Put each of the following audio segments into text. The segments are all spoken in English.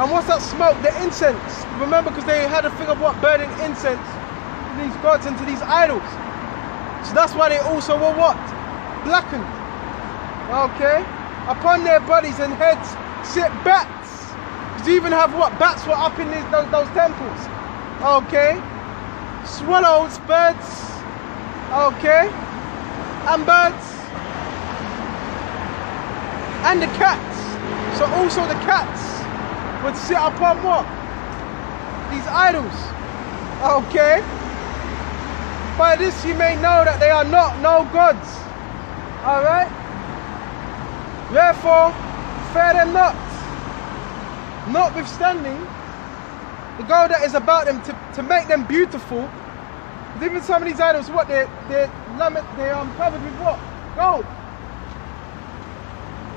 And what's that smoke? The incense. Remember, because they had a thing of what? Burning incense to these gods and to these idols. So that's why they also were what? Blackened. Okay? Upon their bodies and heads sit bats. Because you even have what? Bats were up in those temples. Okay? Swallows, birds. Okay? And birds. And the cats. So also the cats would sit upon what? These idols. Okay? By this you may know that they are not no gods. Alright? Therefore, fear them not. Notwithstanding, the goal that is about them to make them beautiful. Even some of these idols, what? They're covered with what? Gold.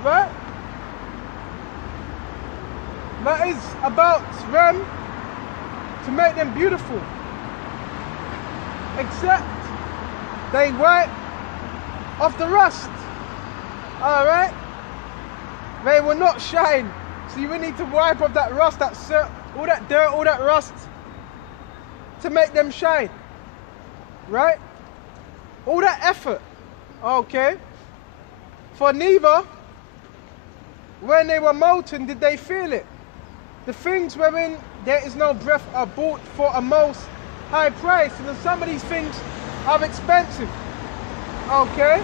Right? That is about them to make them beautiful. Except they wipe off the rust. Alright? They will not shine. So you will need to wipe off that rust, all that dirt, all that rust to make them shine. Right? All that effort. Okay? For neither, when they were molten, did they feel it. The things wherein there is no breath are bought for a most high price. And some of these things are expensive. Okay?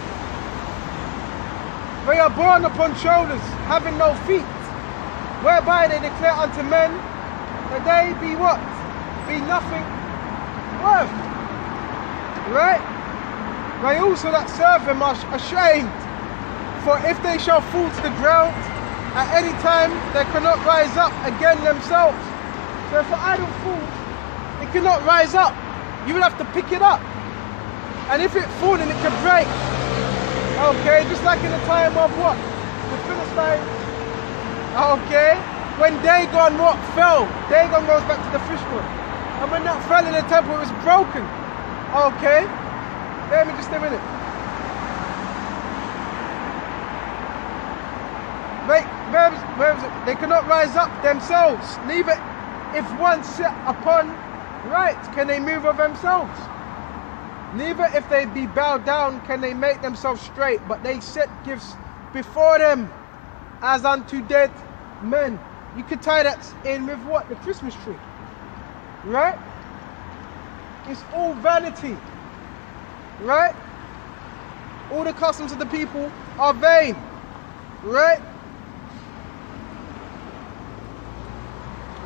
They are borne upon shoulders, having no feet, whereby they declare unto men that they be what? Be nothing worth. Right? They also that serve them are ashamed. For if they shall fall to the ground, at any time they cannot rise up again themselves. So if an idol falls, it cannot rise up. You will have to pick it up. And if it falls, then it can break. Okay, just like in the time of what? The Philistines. Okay, when Dagon what? Fell. Dagon goes back to the fish pot. And when that fell in the temple, it was broken. Okay, let me just a minute. Wait, where is it? They cannot rise up themselves. Neither if one sit upon right can they move of themselves. Neither if they be bowed down can they make themselves straight, but they set gifts before them as unto dead men. You could tie that in with what? The Christmas tree. Right? It's all vanity. Right? All the customs of the people are vain. Right?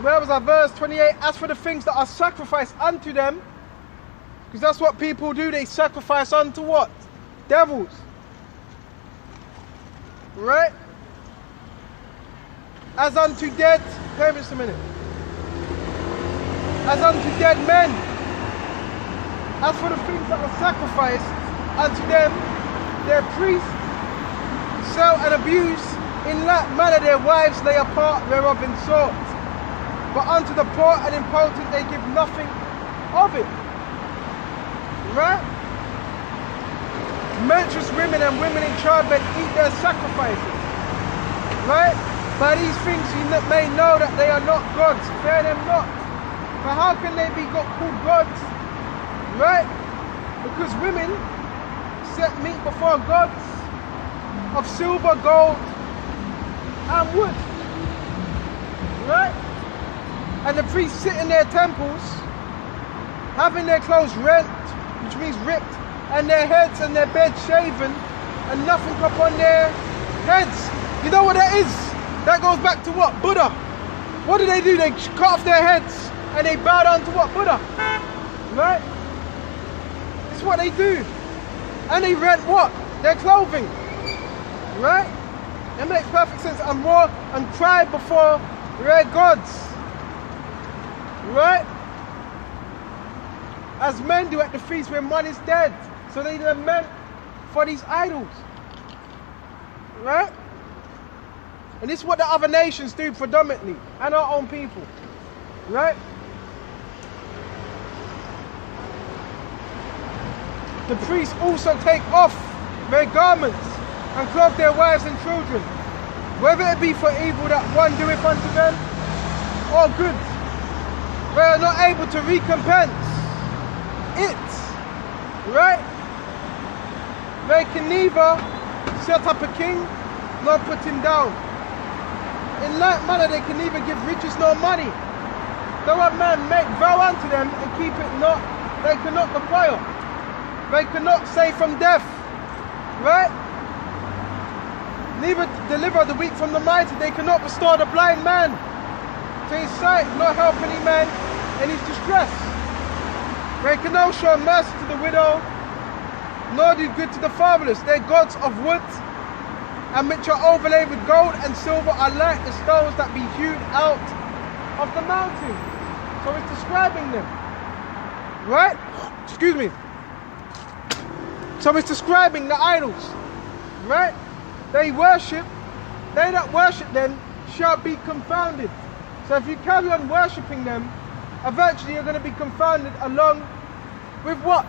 Where was our verse 28? As for the things that are sacrificed unto them, because that's what people do, they sacrifice unto what? Devils. Right? As unto dead, wait just a minute. As unto dead men. As for the things that are sacrificed unto them, their priests sell and abuse in like manner their wives lay apart whereof in sort. But unto the poor and impotent they give nothing of it. Right? Menstruous women and women in childbed eat their sacrifices. Right? By these things you may know that they are not gods. Fear them not. But how can they be called gods? Right? Because women set meat before gods of silver, gold, and wood. Right? And the priests sit in their temples, having their clothes rent, which means ripped, and their heads and their beds shaven, and nothing upon their heads. You know what that is? That goes back to what? Buddha. What do? They cut off their heads, and they bow down to what? Buddha. Right? It's what they do. And they rent what? Their clothing. Right? It makes perfect sense. And roar and cry before their gods. Right? As men do at the feast when one is dead. So they lament for these idols. Right? And this is what the other nations do predominantly. And our own people. Right? The priests also take off their garments and clothe their wives and children, whether it be for evil that one doeth unto them, or goods, they are not able to recompense it, right? They can neither set up a king nor put him down. In like manner, they can neither give riches nor money. Though a man make vow unto them and keep it not, they cannot acquire. They cannot save from death, right? Neither deliver the weak from the mighty. They cannot restore the blind man to his sight, nor help any man in his distress. They cannot show mercy to the widow, nor do good to the fatherless. Their gods of wood, and which are overlaid with gold and silver, are like the stones that be hewed out of the mountain. So it's describing them, right? Excuse me. So it's describing the idols, right? They that worship them shall be confounded. So if you carry on worshipping them, eventually you're going to be confounded along with what?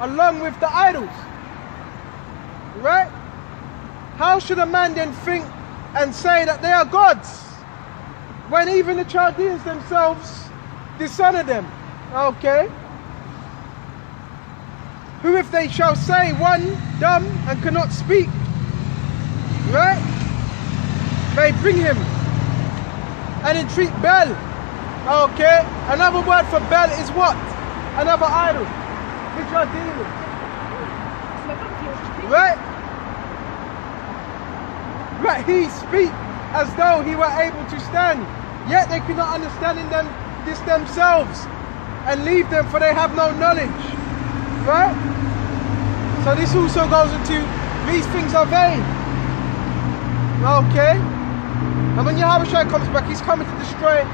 Along with the idols, right? How should a man then think and say that they are gods when even the Chaldeans themselves dishonor them? Okay. Who if they shall say one dumb and cannot speak, right? They bring him and entreat Bel. Okay. Another word for Bel is what? Another idol. Which are demons. Right? Right, he speak as though he were able to stand, yet they could not understand this themselves, and leave them, for they have no knowledge. Right? So this also goes into these things are vain. Okay? And when Yahushua comes back, he's coming to destroy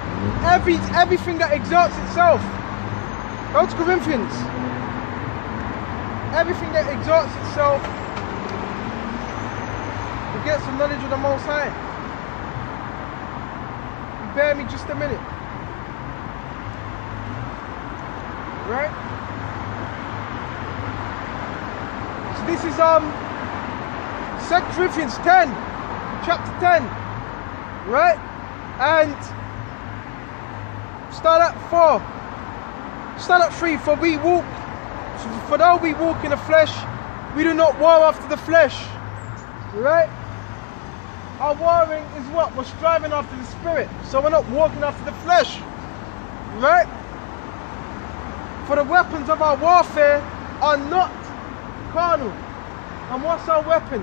everything that exalts itself. Go to Corinthians. Everything that exalts itself get some knowledge of the Most High. Bear me just a minute. Right? So this is 2 Corinthians 10, chapter 10. Right? And start at 4. Start at 3. For though we walk in the flesh, we do not war after the flesh. Right? Our warring is what? We're striving after the spirit. So we're not walking after the flesh. Right? For the weapons of our warfare are not carnal. And what's our weapon?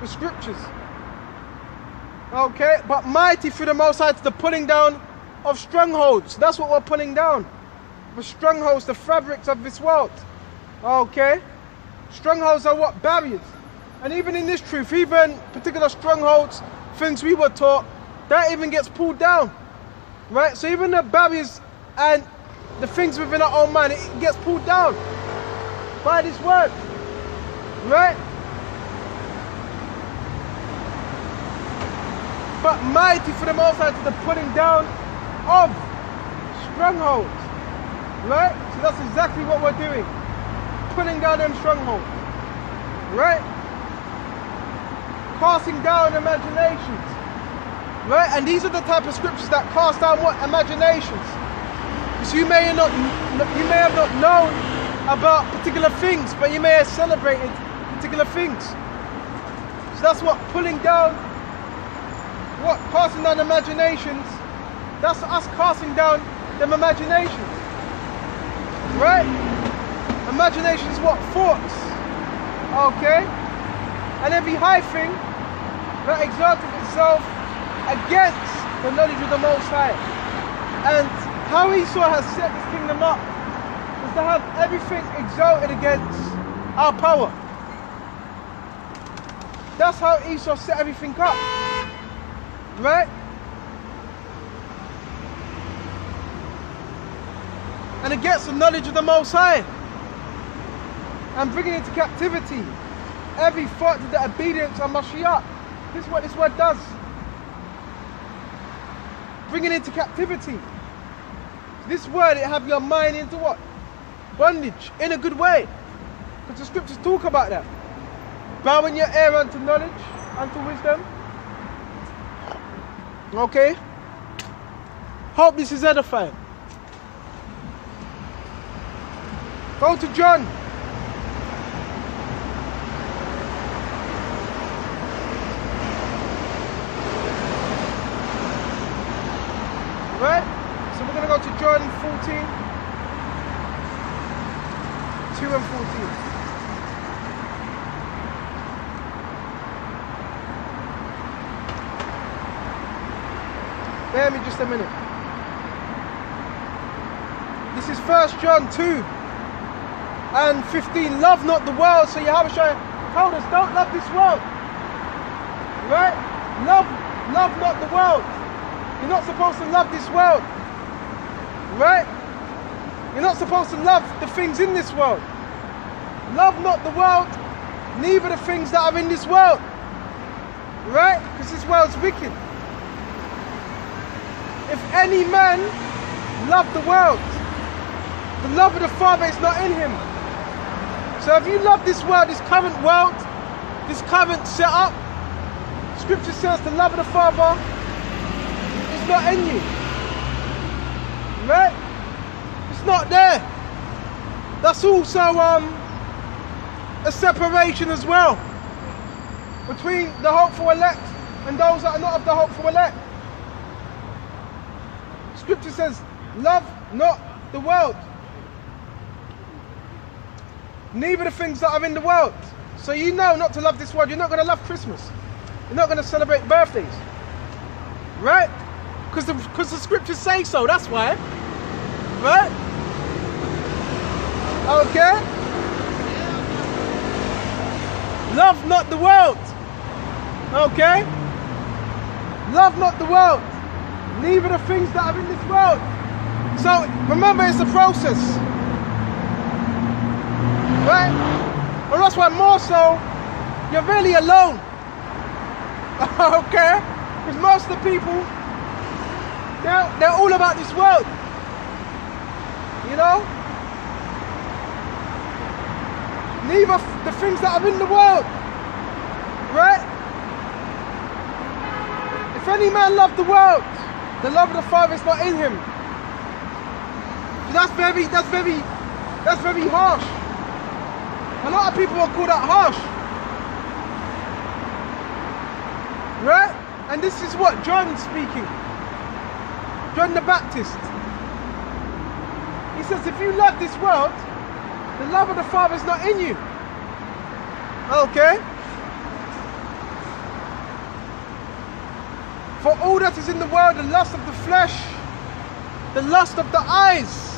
The scriptures. Okay? But mighty through the Most High to the pulling down of strongholds. That's what we're pulling down. The strongholds, the fabrics of this world. Okay? Strongholds are what? Barriers. And even in this truth, even particular strongholds, things we were taught, that even gets pulled down. Right? So even the barriers and the things within our own mind, it gets pulled down by this word. Right? But mighty for the Most High to the putting down of strongholds. Right? So that's exactly what we're doing. Putting down them strongholds. Right? Casting down imaginations. Right? And these are the type of scriptures that cast down what? Imaginations. So you may have not known about particular things, but you may have celebrated particular things. So that's what pulling down, what? Casting down imaginations. That's us casting down them imaginations. Right? Imaginations what? Thoughts. Okay? And every high thing that exalted itself against the knowledge of the Most High. And how Esau has set this kingdom up is to have everything exalted against our power. That's how Esau set everything up. Right? And against the knowledge of the Most High. And bringing into captivity every thought to the obedience of Mashiach. This is what this word does. Bringing into captivity. This word, it have your mind into what? Bondage, in a good way. Because the scriptures talk about that. Bowing your ear unto knowledge, unto wisdom. Okay? Hope this is edifying. Go to John. Right? So we're going to go to John 14. 2 and 14. Bear me just a minute. This is 1 John 2 and 15. Love not the world. So Yahweh told us, don't love this world. Right? Love not the world. You're not supposed to love this world. Right? You're not supposed to love the things in this world. Love not the world, neither the things that are in this world. Right? Because this world's wicked. If any man love the world, the love of the Father is not in him. So if you love this world, this current world, this current setup, Scripture says the love of the Father is not in you. Right? It's not there. That's also a separation as well between the hopeful elect and those that are not of the hopeful elect. Scripture says, love not the world, neither the things that are in the world. So you know not to love this world. You're not going to love Christmas. You're not going to celebrate birthdays. Right? Because the scriptures say so, that's why. Right? Okay? Love not the world. Okay? Love not the world, neither the things that are in this world. So remember, it's a process. Right? Well, that's why more so, you're really alone. Okay? Because most of the people, they're all about this world. You know? Neither the things that are in the world. Right? If any man love the world, the love of the Father is not in him. So that's very harsh. A lot of people will call that harsh. Right? And this is what John's speaking. John the Baptist. He says, if you love this world, the love of the Father is not in you. Okay? For all that is in the world, the lust of the flesh, the lust of the eyes,